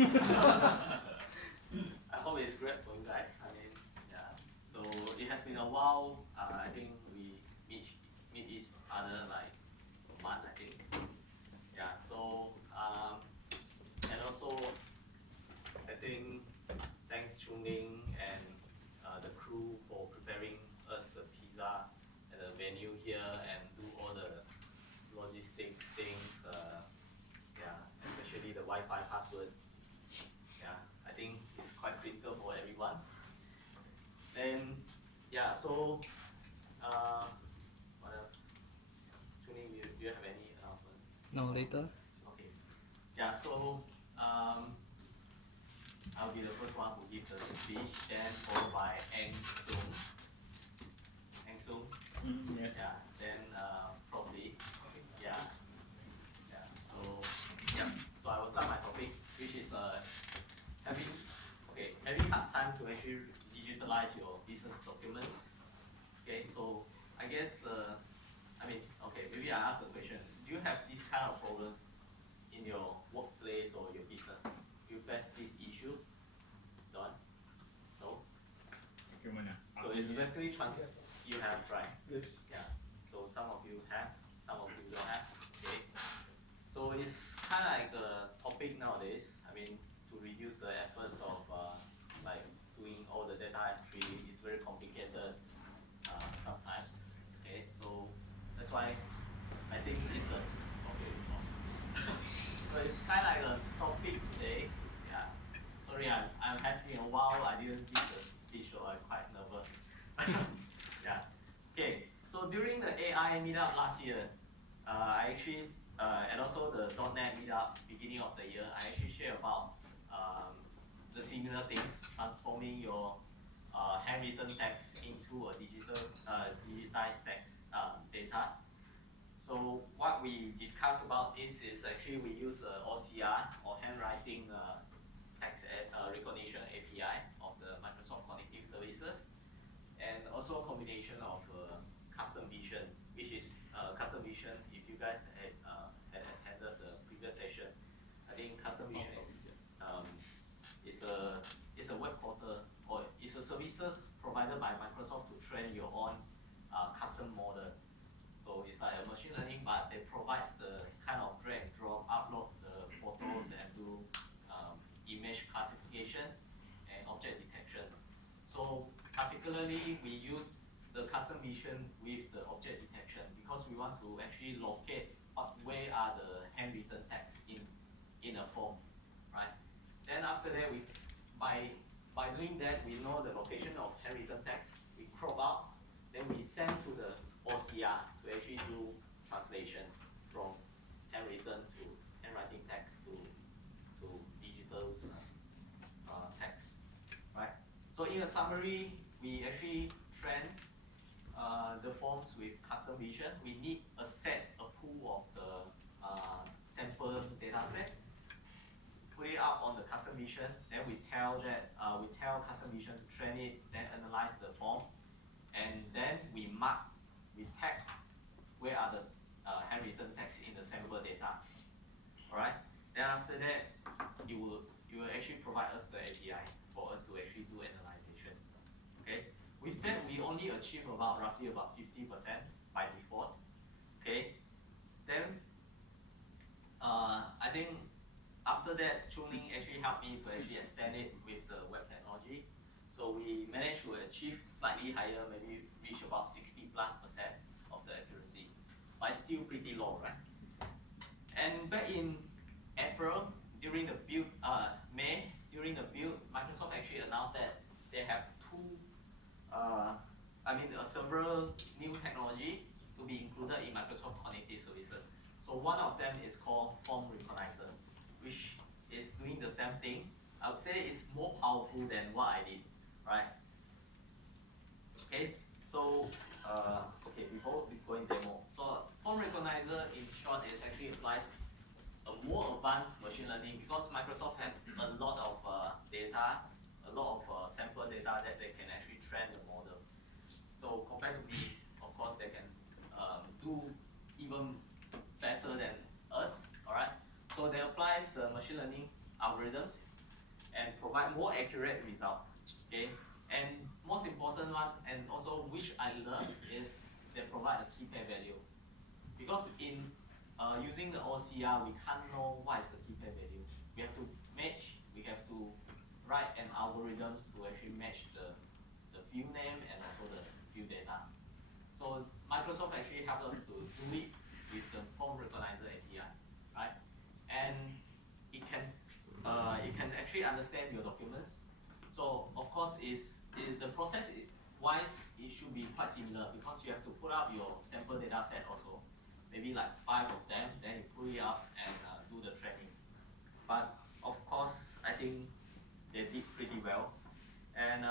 I hope it's great for you guys. I mean, yeah. So it has been a while. I think we meet each other like a month, I think. Yeah. So and also I think thanks Chun Lin and the crew for preparing us the pizza at the venue here and do all the logistics things. Yeah, especially the Wi-Fi password. Yeah, I think it's quite critical for everyone's. And yeah, so what else? Chun Lin, do you have any announcement? No, later. Okay. Yeah, so I'll be the first one who gives the speech, then followed by Eng Sung. Eng Sung? Yes. Yeah, then probably. Yeah. Yeah. So yeah. So I will start my topic, which is having hard time to actually digitalize your business documents. Okay, so I guess maybe I ask a question. Do you have these kind of problems in your workplace or your business? Do you face this issue? Don? No? So it's basically you have, right? Yes. Yeah. So some of you have, some of you don't have. Okay. So it's kind of like a topic nowadays. I mean, to reduce the efforts of like doing all the data entry is very complicated sometimes. Okay. So that's why I think it's a okay. So it's kind of like a topic today. Yeah. Sorry, I'm asking a while. I didn't give the speech, so I'm quite nervous. Yeah. Okay. So during the AI meetup last year, I actually and also the .NET meetup beginning of the year, I actually share about the similar things, transforming your handwritten text into a digitized text data. So what we discussed about this is actually we use OCR or handwriting text recognition API of the Microsoft Cognitive Services, and also a combination of custom vision, which is custom vision. If you guys had attended the previous session, I think custom vision is a web portal or it's a services provided by Microsoft to train your own custom model. So it's like a machine learning, but it provides the kind of drag and drop, upload the photos and do image classification and object detection. So particularly, we use the custom vision with the object detection because we want to actually locate where are the handwritten text in a form, right? Then after that, by doing that, we know the location of handwritten text. We crop out, then we send to the OCR to actually do translation from handwritten to handwriting text to digital text, right? So in a summary, we actually train the forms with custom vision. We need a pool of the sample data set, put it out on the custom vision, then we tell custom vision to train it, then analyze the form, and then we tag where are the handwritten text in the sample data. Alright? Then after that, you will actually provide us the API for us to actually do analyzations. Okay? With that, we only achieve roughly about 50% by default. Okay? Then I think after that, Chun Lin actually helped me to actually extend it with the web technology. So we managed to achieve slightly higher, maybe reach about 60+% of the accuracy, but it's still pretty low, right? And back in April, during the build, Microsoft actually announced that they have several new technology to be included in Microsoft Cognitive Services. So one of them is called Form Recognizer, which is doing the same thing. I would say it's more powerful than what I did, right? Okay, so before we go in demo, so Form Recognizer in short is actually applies a more advanced machine learning because Microsoft has a lot of data, a lot of sample data that they can actually train the model. So compared to me, of course, they can do even better than us. All right. So they applies the machine learning algorithms and provide more accurate result. Okay, and most important one, and also which I love, is they provide a key pair value. Because in using the OCR, we can't know what is the key pair value. We have to match. We have to write an algorithms to actually match the field name and also the field data. So Microsoft actually helped us to do it with the form recognizer API, right? And it can actually understand your documents. So of course, is the process wise, it should be quite similar because you have to put up your sample data set also, maybe like 5 of them, then you put it up and do the training. But of course, I think they did pretty well. And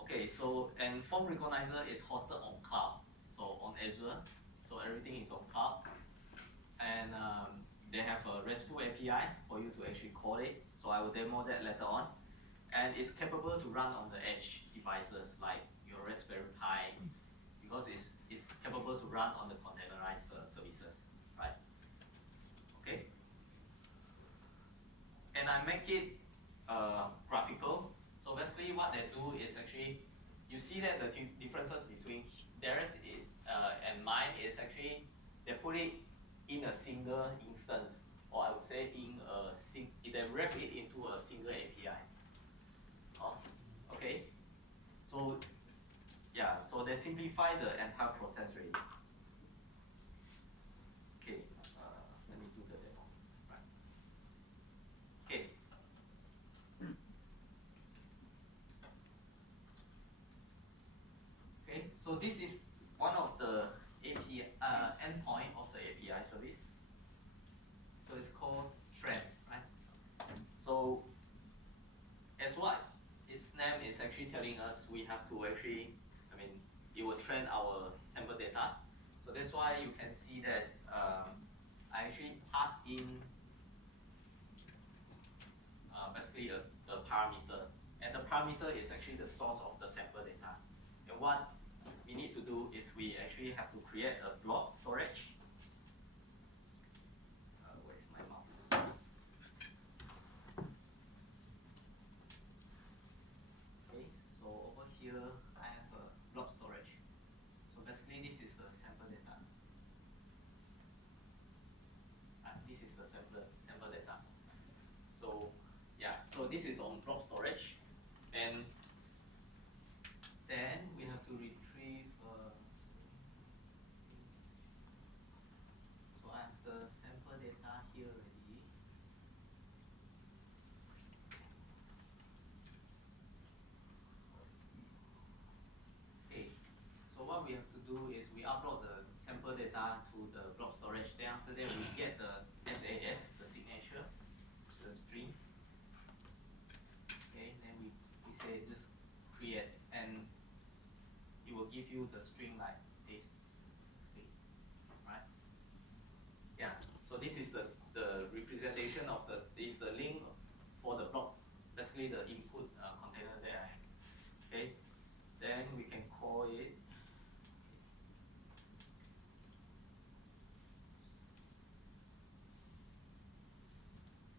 okay, so and form recognizer is hosted on cloud, so on Azure, so everything is on cloud. And they have a RESTful API for you to actually call it. So I will demo that later on. And it's capable to run on the edge devices like your Raspberry Pi, because it's capable to run on the containerized services, right? Okay. And I make it graphical. So basically what they do is actually, you see that the differences between theirs is and mine is actually, they put it in a single instance, or I would say they wrap it into a single API. Okay, so yeah, so they simplify the entire process really. Okay, let me do the demo. Right. Okay. Okay, so this is one of the API endpoint of the API service. So it's called trend, right? So as what its name is actually telling us, we have to actually, it will train our sample data. So that's why you can see that I actually pass in basically a parameter, and the parameter is actually the source of the sample data. And what we need to do is we actually have to create a blob storage. Where's my mouse? Okay, so over here I have a blob storage. So basically this is the sample data. This is the sample data. So yeah, so this is on blob storage, and then we have to retrieve. So I have the sample data here already. Okay, so what we have to do is we upload the sample data to the blob storage. Then after that we get the SAS, the signature, the string. Okay, then we say just create, and it will give you the string like this, right? Yeah. So this is the representation of is the link for the blob, basically the input container there. Okay. Then we can call it.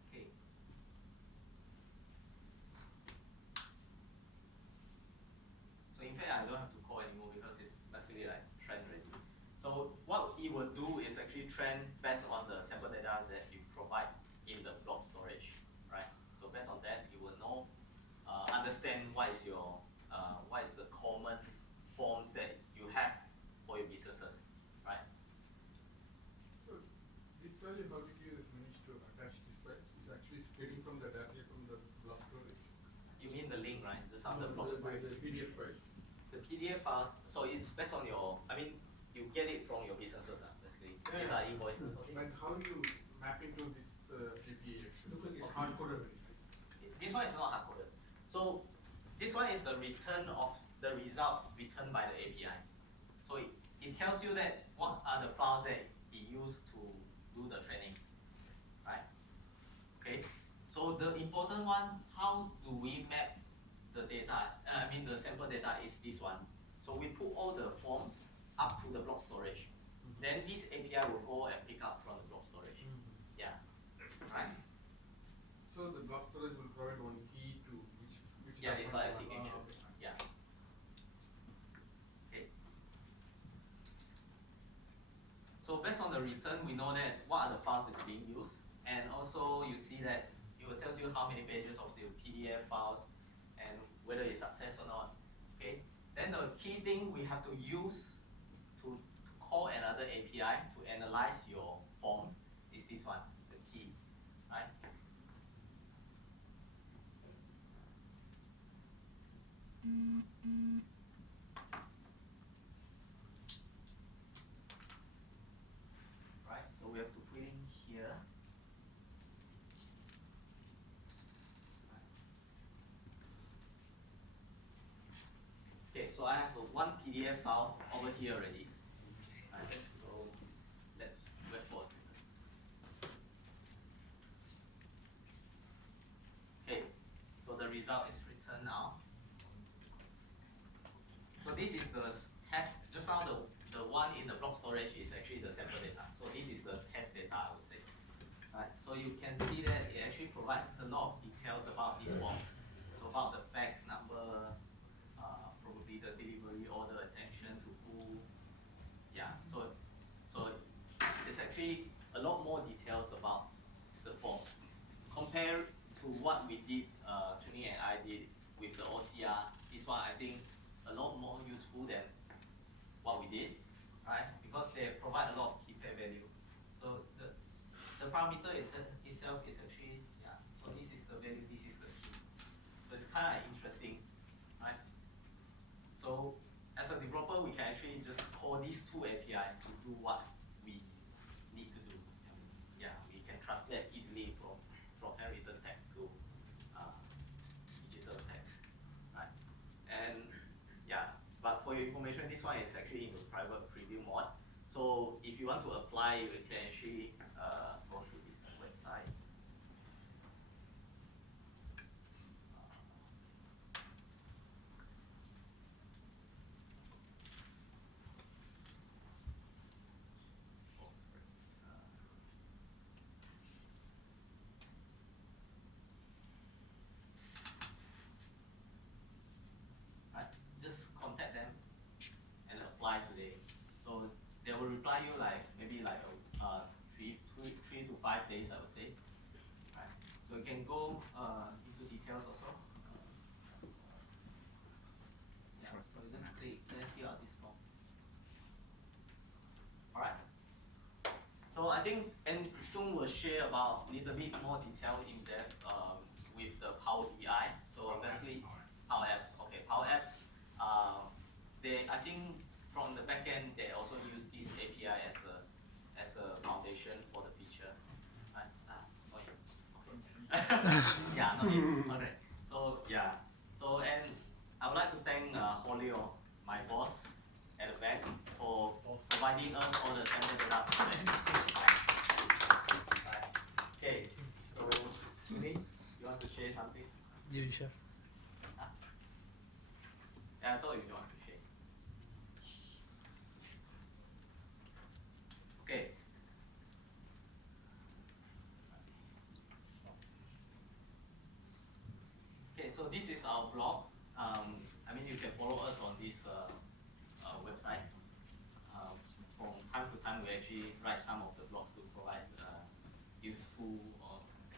Okay. So in fact, I don't have to call anymore because it's basically like trend ready. So what it will do is actually trend based on the sample data that you provide in the blob storage, right? So based on that, you will know, understand what is the common forms that you have for your businesses, right? So this value, how did you manage to attach this files? Is actually splitting from the data from the blob storage? You mean the link, right? Just on the blob storage. The PDF files. The PDF files, so it's based on your, you get it from your businesses, basically. Yeah. These are invoices. Okay? But how do you map into this API actually? Because it's hard-coded. This one is not hard-coded. So this one is the return of the result returned by the API. So it tells you that what are the files that it used to do the training, right? Okay. So the important one, how do we map the data? The sample data is this one. So we put all the forms up to the blob storage. Then this API will go and pick up from the blob storage. Yeah. Right. So the blob storage will provide one key to which Yeah, it's like a document signature. okay. Yeah. Okay. So based on the return, we know that what are the files is being used, and also you see that it will tell you how many pages of the PDF files and whether it's success or not. Okay. Then the key thing we have to use to call another API to analyze your forms is this one, the key, right? Right, so we have to put in here. Okay, so I have one PDF file over here already. Right, so let's wait for a second. Okay, so the result is returned now. So this is the test. Just now the one in the blob storage is actually the sample data. So this is the test data, I would say. Right, so you can see that it actually provides a lot of details about this form. So about the fax number, probably the delivery order, attention to who. Yeah, so it's actually a lot more details about the form compared to what we did, Chun Lin and I did with the OCR. This one I think a lot more useful than what we did, right? Because they provide a lot of key pair value. So the parameter itself is actually, yeah, so this is the value, this is the key. So it's kind of interesting, right? So as a developer, we can actually just call these two API to do what we need to do. And yeah, we can translate easily from handwritten text to digital text, right? And yeah, but for your information, this one is actually in the private preview mode. So if you want to apply, you can actually go to this website. Right, just contact them and apply today. So they will reply you like maybe like 3 to 5 days, I would say. Right. So you can go into details also. Yeah. So just click here on this form. All right. So I think, and soon we'll share about a little bit more detail in depth with the Power BI. So basically, Power Apps. Okay, Power Apps. I think from the backend they also use this API as a foundation for the feature. Right? Okay. Yeah. Okay. So yeah. So and I would like to thank Holio, my boss at the back, for providing us all the sample data. Okay, so Julie, you want to share something? Yeah, sure. Huh? Yeah, I thought you don't want to share. Okay. Okay, so this is our blog. I mean, you can follow us on this website. From time to time, we actually write some of the blogs to provide useful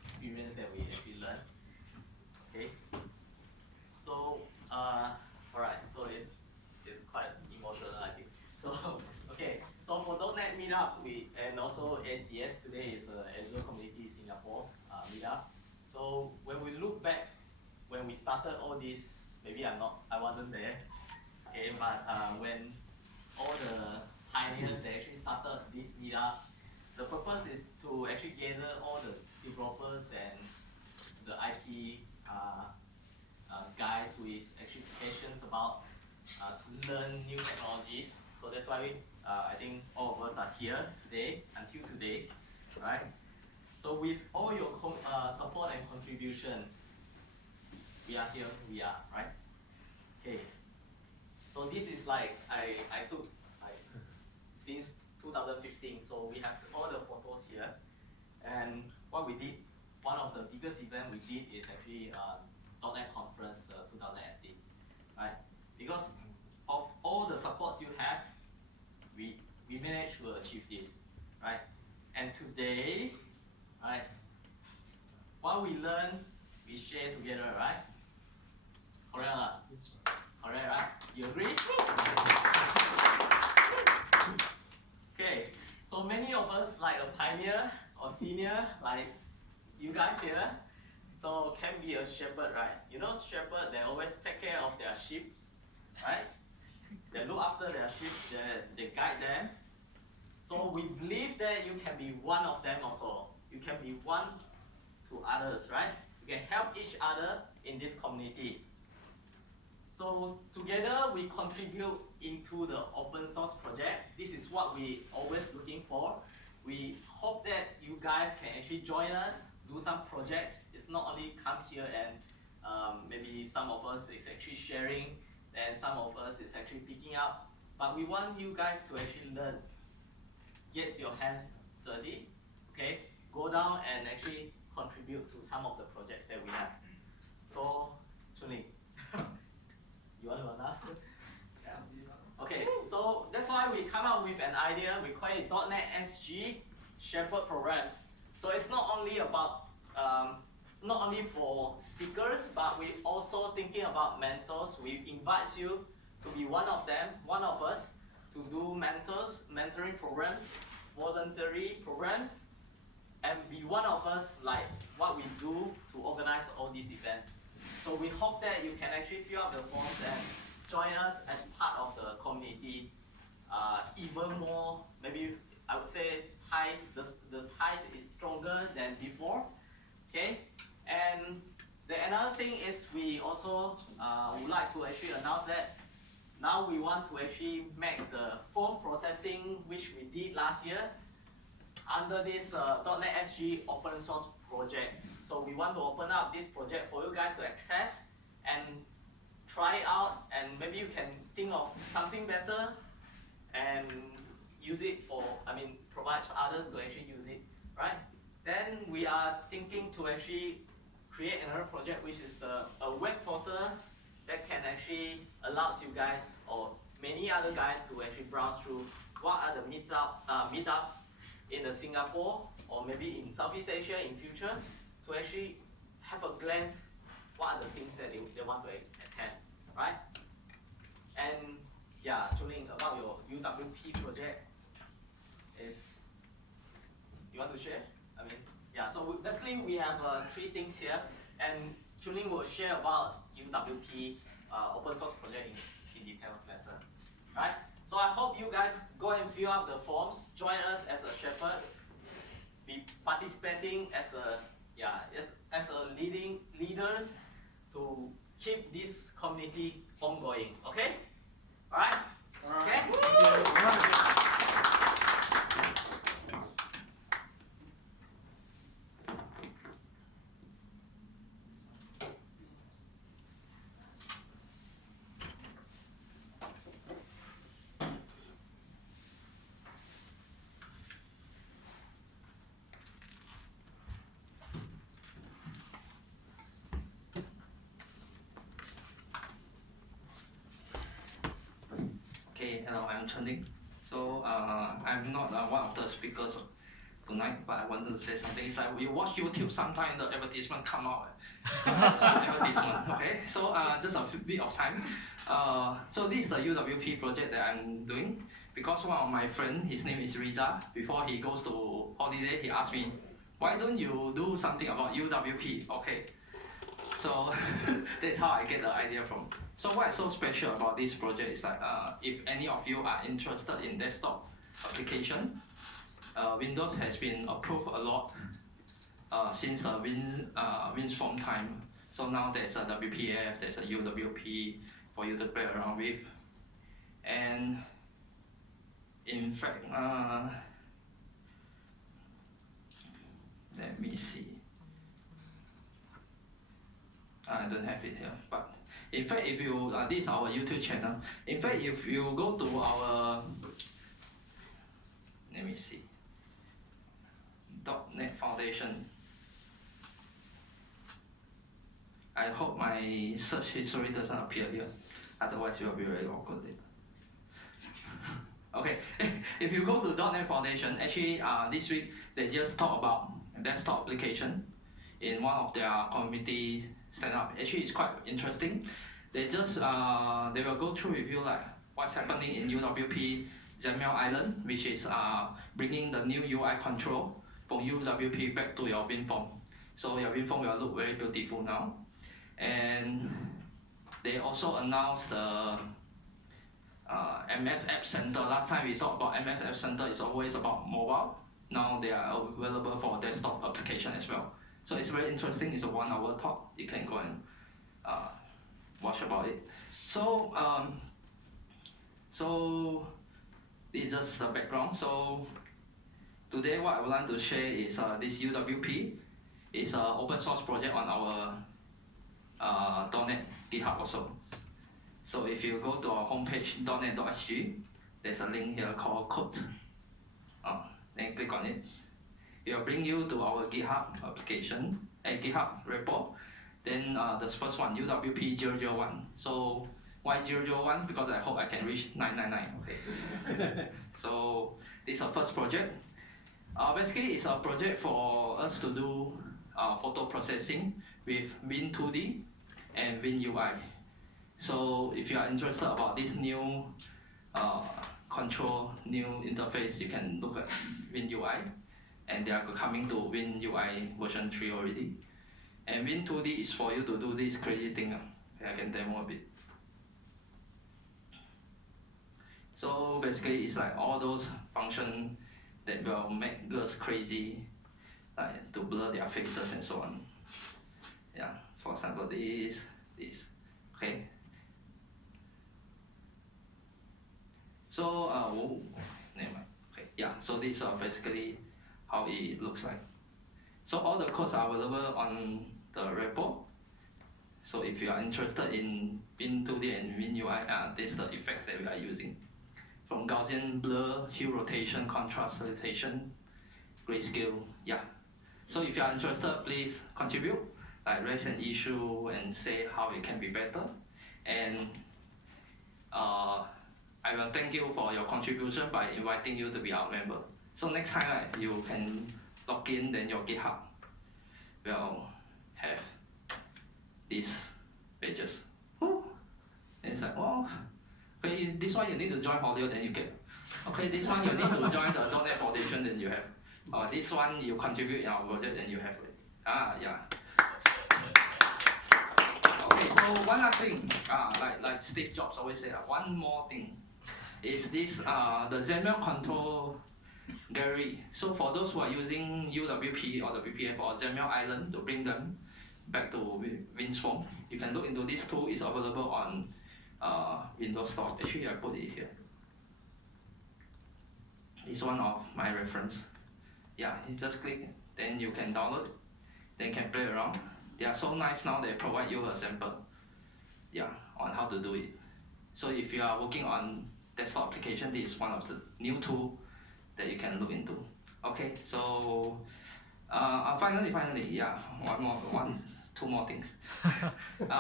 experience that we actually learn. Okay. So, alright. So it's quite emotional, I think. So, okay. So for .NET Meetup, and also ACS today is Azure Community Singapore Meetup. So when we look back, when we started all this, maybe I wasn't there. Okay, but when all the pioneers that actually started this meetup, the purpose is to actually gather all the developers and the IT guys who is actually passionate about to learn new technologies. So that's why I think all of us are here today, until today, right? So with all your support and contribution, we are here, we are, right? Okay. So this is like, I took like since 2015, so we have all the photos here. And what we did one of the biggest events we did is actually .NET Conference 2018, right? Because of all the supports you have, we managed to achieve this, right? And today, right, what we learn, we share together, right? Correct or not? Correct, right? You agree? Okay, so many of us, like a pioneer or senior, like you guys here, so can be a shepherd, right? You know, shepherd, they always take care of their sheep, right? They look after their sheep, they guide them. So we believe that you can be one of them also. You can be one to others, right? You can help each other in this community. So together we contribute into the open source project. This is what we always looking for. We hope that you guys can actually join us, do some projects. It's not only come here and maybe some of us is actually sharing, and some of us is actually picking up. But we want you guys to actually learn. Get your hands dirty, okay? Go down and actually contribute to some of the projects that we have. So, Chun Lin, you want to announce it? Yeah. Okay, so that's why we come up with an idea. We call it .NET SG Shepherd Programs. So it's not only about, not only for speakers, but we also thinking about mentors. We invite you to be one of them, one of us, to do mentoring programs, voluntary programs, and be one of us like what we do to organize all these events. So we hope that you can actually fill out the forms and join us as part of the community. Even more, maybe I would say the ties is stronger than before. Okay, and another thing is we also would like to actually announce that now we want to actually make the form processing which we did last year under this .NET SG open source projects. So we want to open up this project for you guys to access and try it out, and maybe you can think of something better and use it for, provide others to actually use it, right? Then we are thinking to actually create another project which is a web portal that can actually allows you guys or many other guys to actually browse through what are the meetups in the Singapore or maybe in Southeast Asia in future, to actually have a glance what are the things that they want to attend, right? And yeah, Chun Lin, about your UWP project is, you want to share? So basically we have 3 things here, and Chun Lin will share about UWP open source project in details later, right? So I hope you guys go and fill out the forms, join us as a shepherd, be participating as a leaders to keep this community ongoing. Okay? All right? Okay? Hello, I'm Chun Lin. So I'm not one of the speakers tonight, but I wanted to say something. It's like we watch YouTube, sometimes the advertisement come out. Advertisement, okay? So just a bit of time. So this is the UWP project that I'm doing, because one of my friends, his name is Riza, before he goes to holiday, he asked me, why don't you do something about UWP? Okay. So that's how I get the idea from. So what's so special about this project is like, if any of you are interested in desktop application, Windows has been approved a lot since WinForm time. So now there's a WPF, there's a UWP for you to play around with. And in fact, let me see. I don't have it here, but in fact, if you this is our YouTube channel. In fact, if you go to our, let me see, .NET Foundation. I hope my search history doesn't appear here. Otherwise, it will be very awkward later. Okay, if you go to .NET Foundation, actually this week they just talk about desktop application in one of their community stand-up. Actually, it's quite interesting. They just they will go through with you like what's happening in UWP XAML Island, which is bringing the new UI control from UWP back to your WinForm. So your WinForm will look very beautiful now. And they also announced the MS App Center. Last time we talked about MS App Center, it's always about mobile. Now they are available for desktop application as well. So it's very interesting. It's a 1 hour talk. You can go and watch about it. So this is just the background. So today what I would like to share is this UWP. It's an open source project on our .NET GitHub also. So if you go to our homepage .NET.sg, there's a link here called code. Then click on it. It will bring you to our GitHub application, a GitHub repo. Then the first one, UWP 001. So why 001? Because I hope I can reach 999. Okay. So this is our first project. Basically, it's a project for us to do photo processing with Win2D and WinUI. So if you are interested about this new control, new interface, you can look at WinUI. And they are coming to WinUI version 3 already. And Win2D is for you to do this crazy thing. I can demo a bit. So basically, it's like all those functions that will make girls crazy, like to blur their faces and so on. Yeah, for example, this, okay. So, never mind. Okay, yeah, so these are basically how it looks like. So all the codes are available on the repo. So if you are interested in Win2D and WinUI, this is the effects that we are using. From Gaussian blur, hue rotation, contrast saturation, grayscale, yeah. So if you are interested, please contribute, like raise an issue and say how it can be better. And I will thank you for your contribution by inviting you to be our member. So next time you can log in, then your GitHub will have these pages. And it's like, well, okay, this one you need to join Audio, then you get. Okay, this one you need to join the .NET Foundation, then you have. This one you contribute in our project, then you have it. Yeah. Okay, so one last thing, like Steve Jobs always say, one more thing, is this the XAML control gallery. So for those who are using UWP or the WPF or XAML Island to bring them back to WinForm, you can look into this tool. It's available on Windows Store. Actually, I put it here. It's one of my reference. Yeah, you just click, then you can download, then you can play around. They are so nice now, they provide you a sample, yeah, on how to do it. So if you are working on desktop application, this is one of the new tools that you can look into. Okay, so finally, yeah, two more things.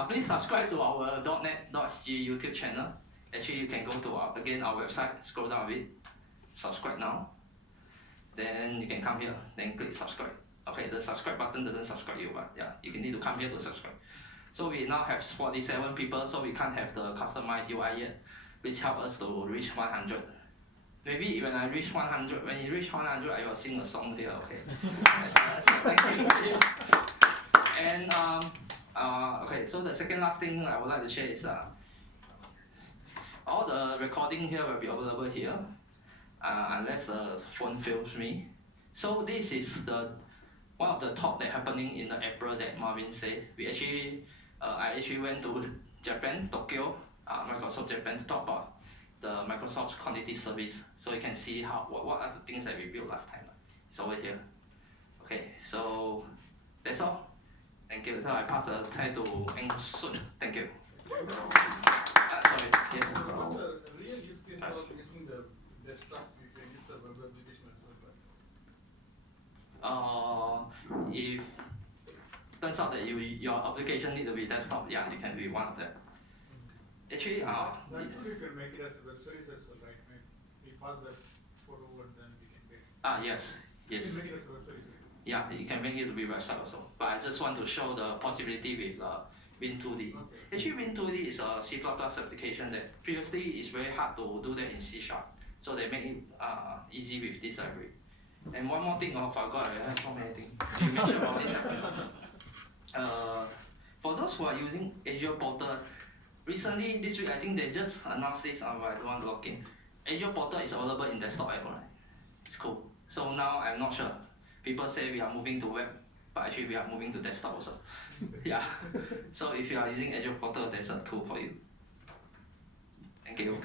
Please subscribe to our .NET.sg YouTube channel. Actually, you can go to our website, scroll down a bit, subscribe now. Then you can come here, then click subscribe. Okay, the subscribe button doesn't subscribe you, but yeah, you need to come here to subscribe. So we now have 47 people, so we can't have the customized UI yet. Please help us to reach 100. Maybe when I reach 100, when you reach 100, I will sing a song there. Okay. Thank you. And okay, so the second last thing I would like to share is all the recording here will be available here, unless the phone fails me. So this is one of the talk that happening in the April that Marvin said. I actually went to Japan, Tokyo, Microsoft Japan, to talk about the Microsoft Quantity Service. So you can see what are the things that we built last time. It's over here. Okay, so that's all. Thank you. So I pass the time to Eng Sun. Thank you. Sorry, yes. what's the real use case for using the desktop? You can use the web application as well, but If turns out that your application need to be desktop, yeah, you can be one of them. Actually, that tool you can make it as a web service as well, right? I mean, we pass the photo and then we can get. yes. You can make it as a web service. Yeah, you can make it to be website also. But I just want to show the possibility with Win2D. Okay. Actually, Win2D is a C++ application that previously is very hard to do that in C#. So they make it easy with this library. And one more thing, I forgot, I have so many things. You mentioned about this. For those who are using Azure Portal, recently this week I think they just announced this, but I don't want to log in. Azure Portal is available in desktop app, right? It's cool. So now I'm not sure. People say we are moving to web, but actually we are moving to desktop also. Yeah. So if you are using Azure Portal, there's a tool for you. Thank you.